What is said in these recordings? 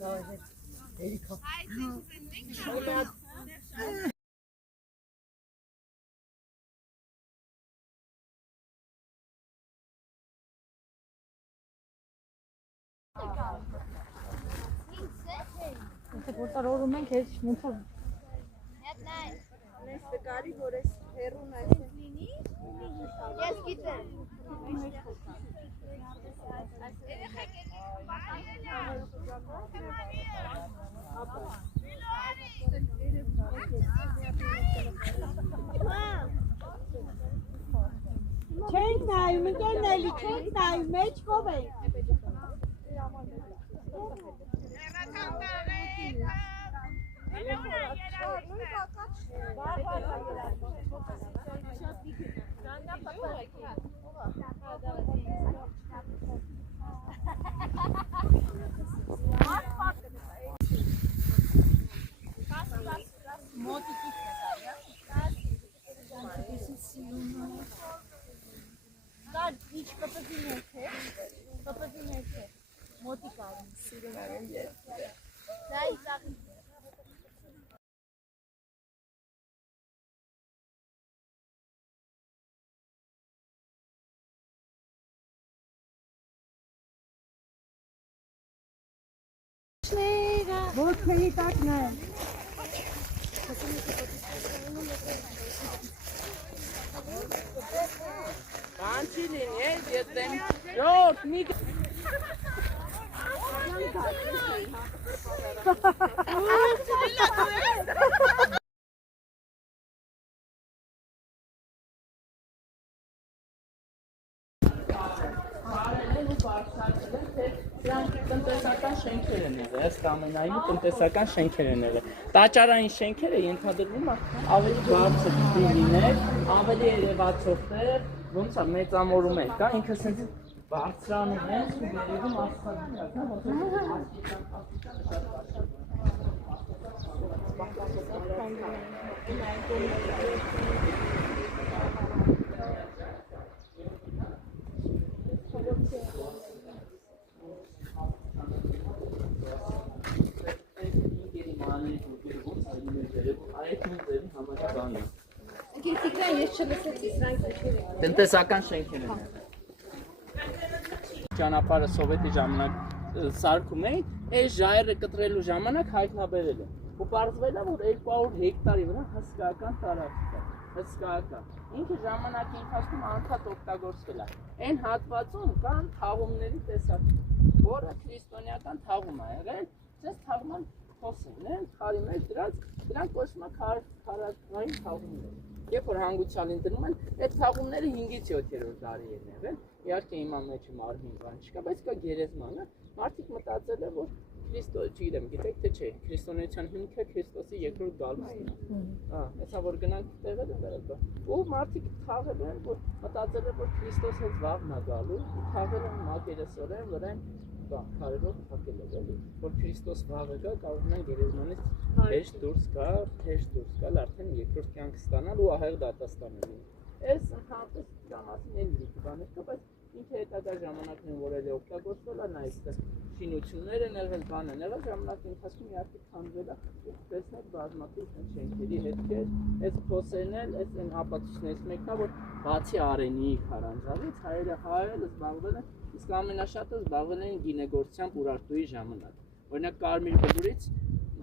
Erika. Որտարորում ենք ես ոնց որ Ես նկարի, որ ես հեռուն այսպես լինի, ես գիտեմ։ Չենք նայում, ընկերնելի, չենք նայում, մեջքով ենք։ Ոտքերի տակ նայ։ Կանչի լինի, ետեմ, յոտ, մի տնտեսական շենքեր են եղել, ըստ ամենայնի տնտեսական շենքեր են եղել։ Տաճարային շենքերը ենթադրվում է ավելի բարձր լինել, ավելի երևացող տեղ, ոնց է մեծամորում են, կա ինքը սենց բարձրանում են, ու երևում տնտեսական շենքեր են։ Ճանապարհը սովետի ժամանակ սարքում էին, այս ժայռը կտրելու ժամանակ հայտնաբերել են։ Ու պարզվել է, որ 200 հեկտարի վրա հսկայական տարածք է, հսկայական։ Ինքը ժամանակի ընթացքում անդադ օգտագործվել է։ Այն հատվածում կան թաղումների տեսակներ, որը քրիստոնեական թաղում է եղել, ցես թաղման փոսերն են, քարի մեջ դրանք կոչվում է քարային թաղումներ։ Երբ որ հանգուցյալին դնում են, այդ թաղումները 5-ից 7-րդ դարի են եղել, իհարկե հիմա մեջը մարմին բան չկա, բայց կա գերեզմանը, մարդիկ մտածել է, որ Քրիստոս, չգիտեմ, գիտեք թե չէ, քրիստոնեության հիմքը Քրիստոսի երկրորդ գալուստն է։ Հեսա որ գնանք տեղերը վերաբա։ Ու մարդիկ թաղել են, որ մտածել է, որ Քրիստոս հենց վաղն է գալու, թաղել են մակերեսորեն վրան քարերով թակել է, որ Քրիստոս վաղը գա, կարող են գերեզմանից հեշտ դուրս գալ, արդեն երկրորդ կյանք ստանալ ու ահեղ դատաստանել։ Այս ընդհանրապես ժամանցին էլ լիքը բաներ կա, բայց ինքը հետագա ժամանակներում որ էլ է օգտագործվել է, նա այստեղ շինություններ են եղել, բան են եղել, ժամանակի ընթացքում իհարկե քանդվել է, տեսնեք բազմաթիվ շենքերի հետքեր, այս փոսերն էլ, այս այն ապացույցներից մեկն է, որ բացի Արենի քարանձավից հայերը զբաղվել են, իսկ ամենաշատը զբաղվել են գինեգործությամբ Ուրարտուի ժամանակ։ Օրինակ Կարմիր Բլուրից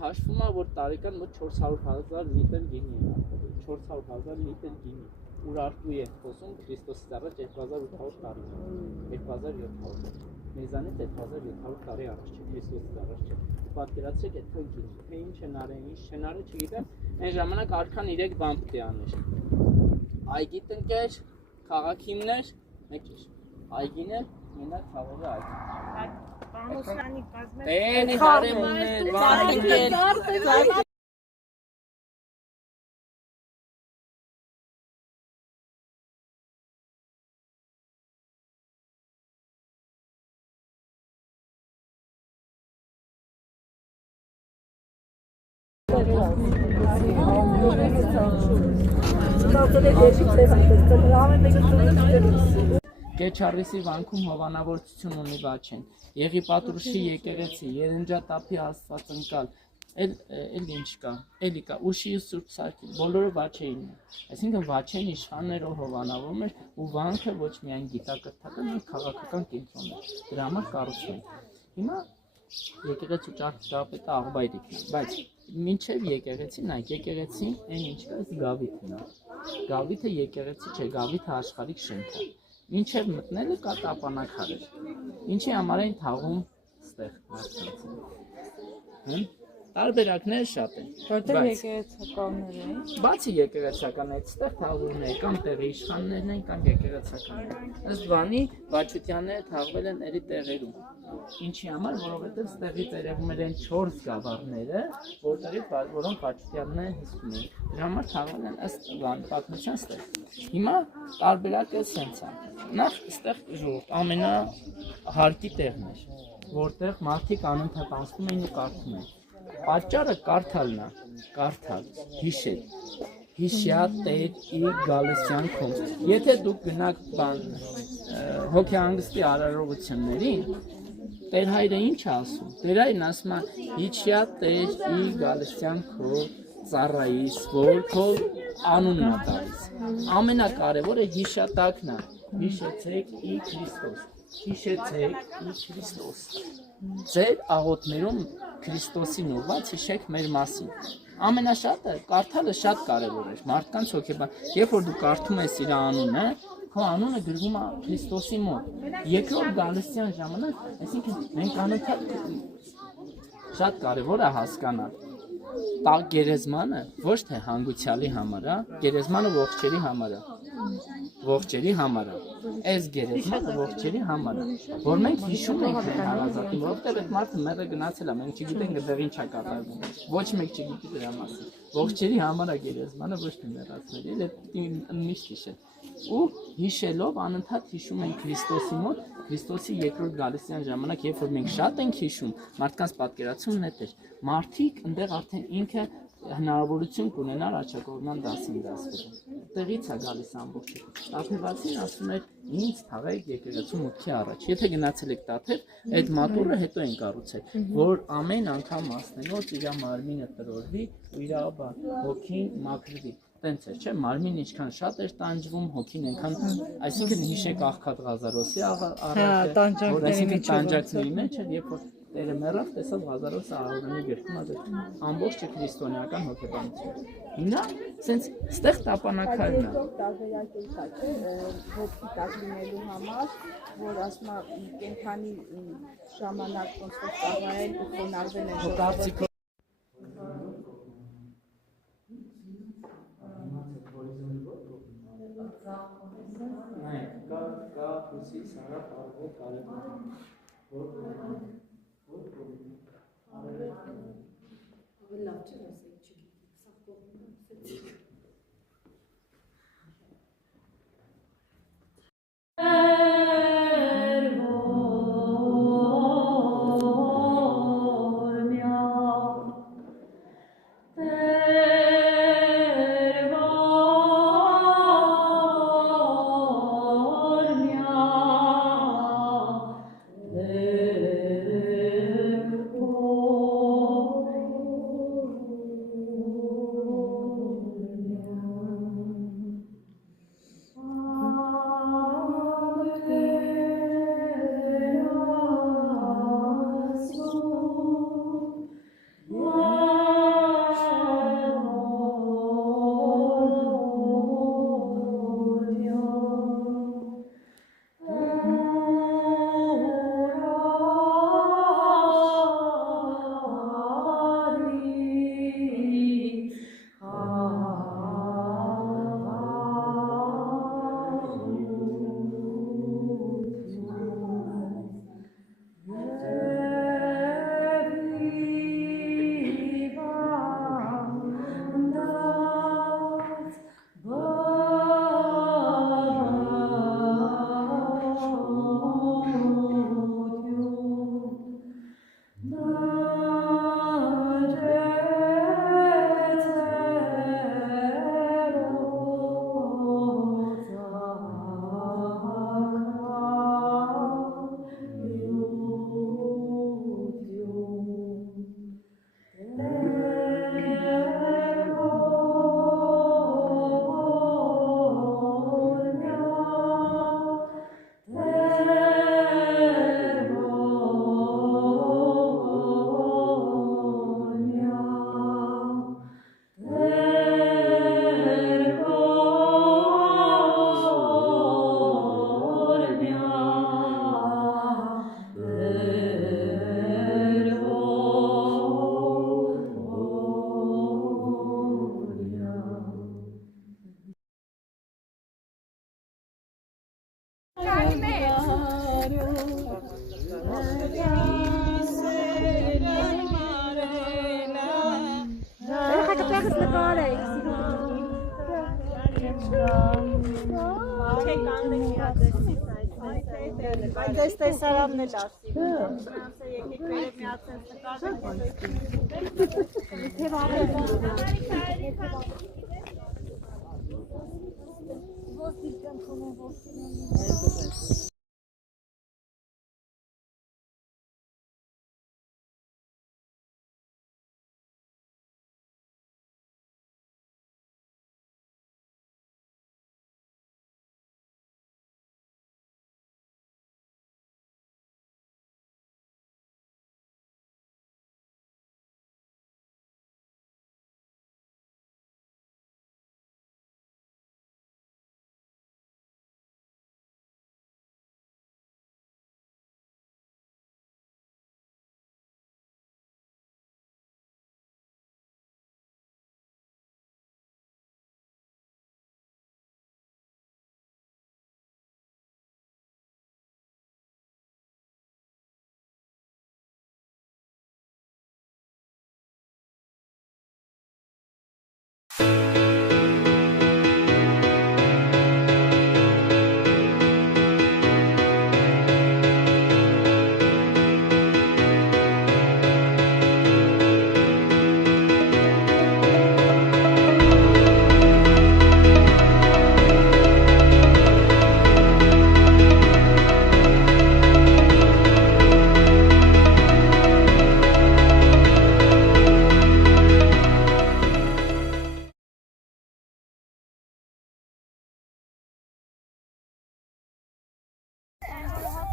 հաշվում է, որ տարեկան մոտ 400,000 լիտր գինի են արտադրում, 400,000 լիտր գինի։ Ուրարտուի են խոսում Քրիստոսից առաջ 2800 տարի, 2700։ մեզանից 2700 տարի առաջ չէ, Քրիստոսից առաջ չէ։ Պատկերացրեք այդ փոքր թե ինչ են արել, ինչ չեն արել, չգիտեմ, այն ժամանակ արքան 3 բան պետք է աներ։ Այգի տնկեր, քաղաք հիմներ, մեկ ճիշտ։ Այգին էլ մենակ խաղողը այգի։ Պանոսյանի կազմել։ Տենի հարեմներ, վայրեր։ Կեչարիսի վանքում հովանավորություն ունի Վաչեն, Եղիպատրուշի եկեղեցի, Երնջատափի Աստվածընկալ, էլ ինչ կա, էլի կա, Ուշի Սուրբ Սարգի, բոլորը Վաչեին են, այսինքն Վաչեն իշխաններով հովանավորում էր ու վանքը ոչ միայն գիտակրթական, այլ քաղաքական կենտրոն էր, դրա համար կառուցվում էր։ Հիմա եկեղեցու ճարտարապետը Աղբայրիկն է, բայց մինչև եկեղեցին, այ եկեղեցին այն ինչ կա, գավիթն է, գավիթը եկեղեցի չէ, գավիթը աշխարհիկ շենք է, մինչև մտնելը կա տապանակարեր, ինչի համար են թաղում ստեղ մարդկանց, տարբերակները շատ են, Որտեղ եկեղեցականներ են։ բացի եկեղեցական այդտեղ թաղումներ կամ տեղի իշխաններն են կամ եկեղեցականներ, ըստ բանի Վաչուտյանները թաղվել են էլի տեղերում, ինչի համար, որովհետև ստեղից երևում են 4 գավառները, որոնք Վաչուտյանները հսկում են, դրա համար թաղվել են ըստ պատմության ստեղ։ Հիմա տարբերակը սենց է, նախ ստեղ ժողովուրդ ամենահարկի տեղն էր, որտեղ մարդիկ անընդհատ անցնում էին ու կարդում էին։ Պատճառը կարդալն է, կարդալ, հիշել, հիշյա տեր ի գալսյան կոմ։ Եթե դուք գնաք հոգեհանգստի արարողություններին, Տեր հայրը ինչ ասում, Տեր հայրն ասում է հիշյա տեր ի գալսյան քո ծառայիս, որ քո անունն է տալիս։ Ամենակարևորը հիշատակն է, հիշեցեք ի Քրիստոս, հիշեցեք ի Քրիստոս։ Ձեր աղոթներում Քրիստոսին ուղղված հիշեք մեր մասին։ Ամենաշատը կարդալը շատ կարևոր է մարդկանց հոգեբան։ Երբ որ դու կարդում ես իր անունը, քո անունը գրվում է Քրիստոսի մոտ։ Երկրորդ գալստյան ժամանակ, այսինքն մենք անընդհատ շատ կարևոր է հասկանալ։ Գերեզմանը ոչ թե հանգուցյալի համար է, գերեզմանը ողջերի համար է։ Ողջերի համար է։ Այս գերեզմանը ողջերի համար է, որ մենք հիշում ենք մեր հարազատին, որովհետև այդ մարդը մեռը գնացել է, մենք չգիտենք դեռ ինչ է կատարվում։ Ոչ մեկ չգիտի դրա մասին։ Ողջերի համար է գերեզմանը, ոչ թե մեռածների, դա միշտ հիշել։ Ու հիշելով անընդհատ հիշում ենք Քրիստոսի մոտ, Քրիստոսի երկրորդ գալստյան ժամանակ, երբ որ մենք շատ ենք հիշում, մարդկանց պատկերացումն է դեր, մարդիկ ընդեղ արդեն ինքը հնարավորություն կունենար աջակողման դասին դասվելու։ Տեղից է գալիս ամբողջը։ Տաթևացին ասում էր ինձ թաղեք եկեղեցու մուտքի առաջ։ Եթե գնացել եք Տաթև, այդ մատուռը հետո են կառուցել, որ ամեն անգամ ասնելով իր մարմինը տրորվի ու իր հոգին մաքրվի։ Տենց էր, չէ՞, մարմինը ինչքան շատ էր տանջվում, հոգին այնքան, այսինքն հիշեք Աղքատ Ղազարոսի առաջը, որ այսինքն տանջակների մեջ էր, երբ որ Տերը մեռավ, տեսավ Ղազարոսը Ահրոնի գրքում ասել, ամբողջը քրիստոնեական հոգեբանություն։ Հիմա սենց ստեղ տապանակարն է։ Տարբերակ է սա, չէ, հոգի տակ լինելու համար, որ ասում է կենթանի ժամանակ ոնց որ ծառայել ու խոնարհվել են ժողովուրդը։ Կա հուսի սարապ արվող կարևոր, որ լավ չէ, ասեք չգիտեք, սա կողմն է։ նկարեք։ Չէ կանգնեք միացեք։ Բայց այս տեսարանն էլ ասի։ Նրանց եկեք վերև միացած նկարեք։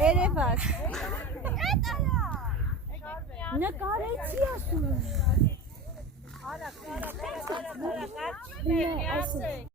Երևաս։ Նկարեցի ասում եմ։ Արա, ասեք։